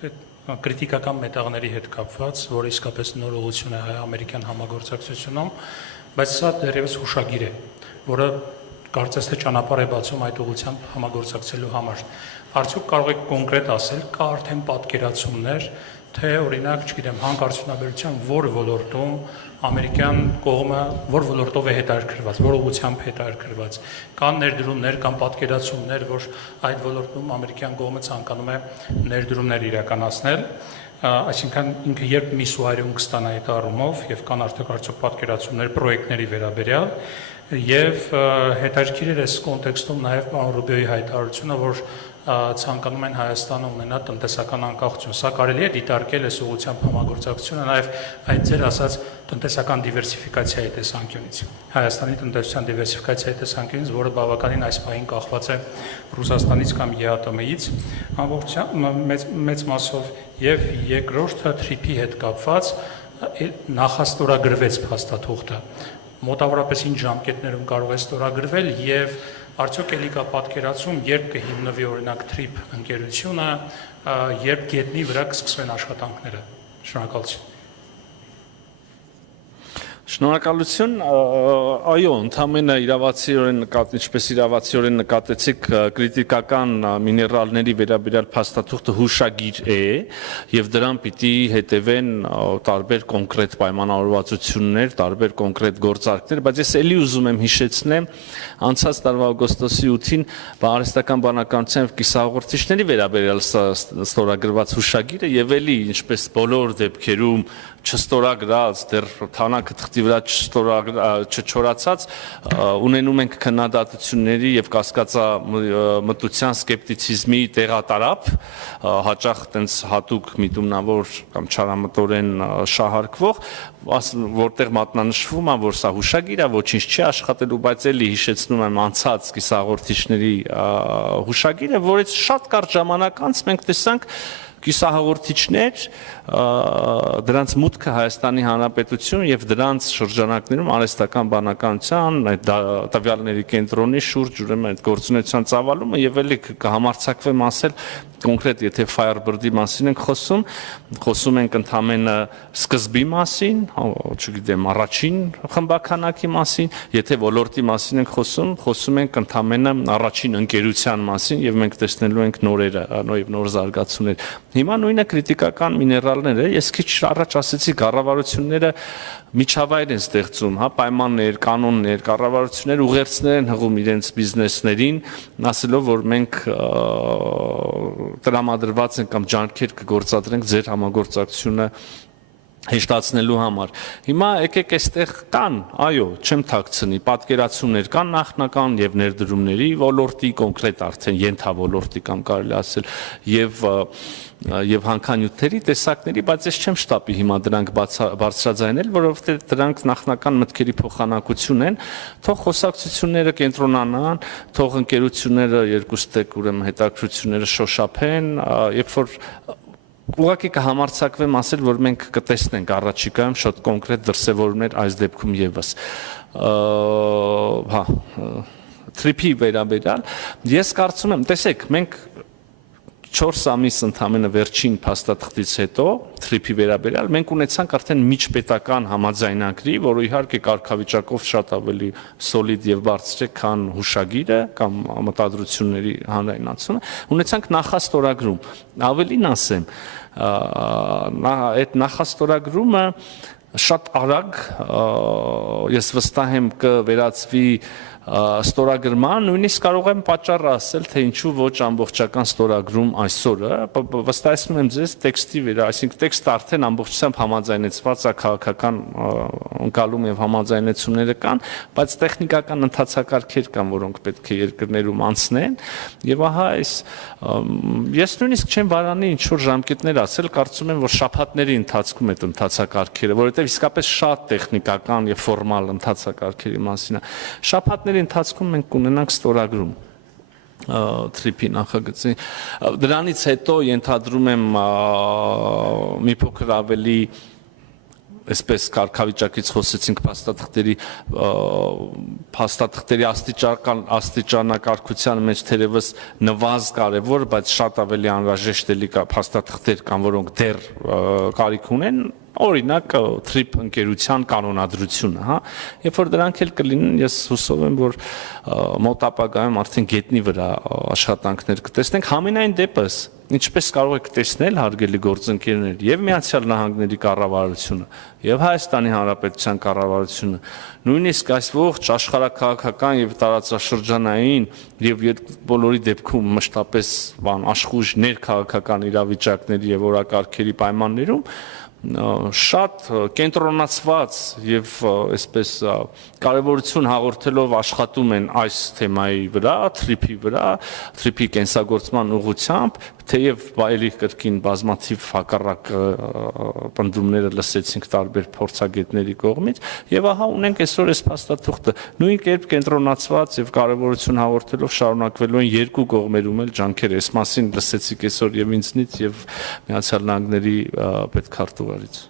Կրիտիկական մետաղների հետ կապված, որը իսկապես նոր ուղղություն է հայ-ամերիկյան համագործակցությունում, բայց սա դեռևս հուշագիր է, որը կարծես թե ճանապարհ է բացում այդ ուղղությամբ համագործակցելու համար։ Արդյոք կարող եք կոնկրետ ասել, կա արդեն պատկերացումներ, թե օրինակ, չգիտեմ, հանքարդյունաբերության որ ոլորտում ամերիկյան կողմը որ ոլորտով է հետաքրքրված, որ ուղղությամբ հետաքրքրված, կան ներդրումներ, կան պատկերացումներ, որ այդ ոլորտում ամերիկյան կողմը ցանկանում է ներդրումներ իրականացնել, այսինքն ինքը երբ միսուարիում կստանա այդ առումով եւ կան արդյոք պատկերացումներ պրոյեկտների վերաբերյալ եւ հետաքրքիր է այս կոնտեքստում նաեւ պարոն Ռուբիոյի հայտարարությունը, որ ցանկանում են Հայաստանը ունենալ տնտեսական անկախություն։ Սա կարելի է դիտարկել այս ուղղությամբ համագործակցությունը նաև այդ ձեր ասած տնտեսական դիվերսիֆիկացիայի տեսանկյունից։ Հայաստանի տնտեսության դիվերսիֆիկացիայի տեսանկյունից, որը բավականին այս պահին կախված է Ռուսաստանից կամ ԵԱՏՄ-ից ամբողջությամբ մեծ մասով, եւ երկրորդը TRIP-ի հետ կապված նախաստորագրվեց փաստաթուղթը։ Մոտավորապես ինչ ժամկետներում կարող է ստորագրվել եւ արդյոք էլի կա պատկերացում, երբ կհիմնվի օրինակ TRIP ընկերությունը, երբ գետնի վրա կսկսվեն աշխատանքները։ Շնորհակալություն։ Շնորհակալություն, այո, ընդհանրապես իրավացիորեն ինչպես իրավացիորեն նկատեցիք կրիտիկական միներալների վերաբերյալ փաստաթուղթը հուշագիր է եւ դրան պիտի հետևեն տարբեր կոնկրետ պայմանավորվածություններ, տարբեր կոնկրետ գործարքներ, բայց ես ելի ուզում եմ հիշեցնեմ անցած տարվա օգոստոսի 8-ին Բարեստական բանականության եւ կիսահաղորդիչների վերաբերյալ ստորագրված հուշագիրը եւ ելի ինչպես բոլոր դեպքերում չստորագրած, դեռ թանակը թղթի վրա չչորացած, ունենում ենք քննադատությունների եւ կասկածամտության սկեպտիցիզմի տեղատարապ, հաճախ տենց հատուկ միտումնավոր կամ չարամտորեն շահարկվող, որտեղ մատնանշվում է, որ սա հուշագիր է, ոչինչ չի աշխատելու, բայց էլի հիշեցնում եմ անցած կիսահաղորդիչների հուշագիրը, որից շատ կարճ ժամանակ անց մենք տեսանք կիսահաղորդիչներ, դրանց մուտքը Հայաստանի Հանրապետություն եւ դրանց շրջանակներում արհեստական բանականության, այդ տվյալների կենտրոնի շուրջ ուրեմն այդ գործունեության ծավալումը եւ էլի կհամարցակվեմ ասել կոնկրետ եթե Firebird-ի մասին ենք խոսում ենք ընդամենը սկզբի մասին, չգիտեմ, առաջին խմբականակի մասին, եթե ոլորտի մասին ենք խոսում ենք ընդամենը առաջին ընկերության մասին եւ մենք տեսնելու ենք նորերը, նոր զարգացումներ։ Հիմա նույնը կրիտիկական միներալները, ես քիչ առաջ ասեցի կառավարությունները միջավայր են ստեղծում, հա, պայմաններ, կանոններ, կառավարությունները ուղերձներ են հղում իրենց բիզնեսներին, ասելով, որ մենք տրամադրված ենք կամ ջանքեր կգործադրենք ձեր համագործակցությունը հեշտացնելու համար։ Հիմա եկեք այստեղ կան, այո, չեմ թաքցնի, պատկերացումներ կան նախնական եւ ներդրումների ոլորտի, կոնկրետ արդեն ենթավորորտի կամ կարելի ասել եւ հանքանյութերի տեսակների, բայց ես չեմ շտապի հիմա դրանք բարձրաձայնել, որովհետեւ դրանք նախնական մտքերի փոխանակություն են, թող խոսակցությունները կենտրոնանան, թող ընկերությունները երկուստեք ուրեմն հետաքրությունները շոշափեն, երբ որ ուղղակի կհամարցակվեմ ասել, որ մենք կտեսնենք առաջիկայում շատ կոնկրետ դրսևորումներ այս դեպքում եւս։ Հա, TRIP-ի վերաբերյալ ես կարծում եմ, տեսեք, մենք 4 ամիս ընդամենը վերջին փաստաթղթից հետո TRIP-ի վերաբերյալ մենք ունեցանք արդեն միջպետական համաձայնագրի, որը իհարկե կարգավիճակով շատ ավելի սոլիդ եւ բարձր է, քան հուշագիրը կամ մտադրությունների հանրայնացումը, ունեցանք նախաստորագրում։ Ավելին ասեմ, այդ նախաստորագրումը շատ արագ ես վստահ եմ կվերածվի ստորագրման, նույնիսկ կարող եմ պատճառը ասել, թե ինչու ոչ ամբողջական ստորագրում այսօրը, վստահեցնում եմ ձեզ տեքստի վրա, այսինքն տեքստը արդեն ամբողջությամբ համաձայնեցված է, քաղաքական ընկալում եւ համաձայնեցումները կան, բայց տեխնիկական ընթացակարգեր կան, որոնք պետք է երկրներում անցնեն, եւ ահա այս ես նույնիսկ չեմ վարանի ինչ որ ժամկետներ ասել, կարծում եմ, որ շաբաթների ընթացքում այդ ընթացակարգերը, որովհետեւ իսկապես շատ տեխնիկական եւ ֆորմալ ընթացակարգերի մասին է, շաբաթների ընթացքում մենք կունենանք ստորագրում TRIP-ի նախագծի։ Դրանից հետո ենթադրում եմ մի փոքր ավելի այսպես կարգավիճակից խոսեցինք փաստաթղթերի աստիճանակարգության մեջ թերևս նվազ կարևոր, բայց շատ ավելի անհրաժեշտ էլի փաստաթղթեր կան, որոնք դեռ կարիք ունեն, օրինակ թրիփ ընկերության կանոնադրությունը, հա, երբ որ դրանք էլ կլինեն, ես հուսով եմ, որ մոտ ապագայում արդեն գետնի վրա աշխատանքներ կտեսնենք, համենայն դեպս ինչպես կարող եք տեսնել, հարգելի գործընկերներ, եւ Միացյալ Նահանգների կառավարությունը, եւ Հայաստանի Հանրապետության կառավարությունը, նույնիսկ այս ողջ աշխարհաքաղաքական եւ տարածաշրջանային եւ բոլորի դեպքում մշտապես աշխուժ ներքաղաքական իրավիճակների եւ օրակարգերի պայմաններում շատ կենտրոնացված եւ այսպես կարևորություն հաղորդելով աշխատում են այս թեմայի վրա, թրիփի կենսագործման ուղղությամբ, թեև բայելի կրկին բազմաթիվ հակառակ պնդումները լսեցինք տարբեր փորձագետների կողմից, եւ ահա ունենք այսօր այս փաստաթուղթը նույն կերպ կենտրոնացված եւ կարևորություն հաղորդելով շարունակվելու են երկու կողմերում էլ ջանքեր, այս մասին լսեցիք այսօր եւ ինձնից եւ Միացյալ Նահանգների պետքարտուղարից։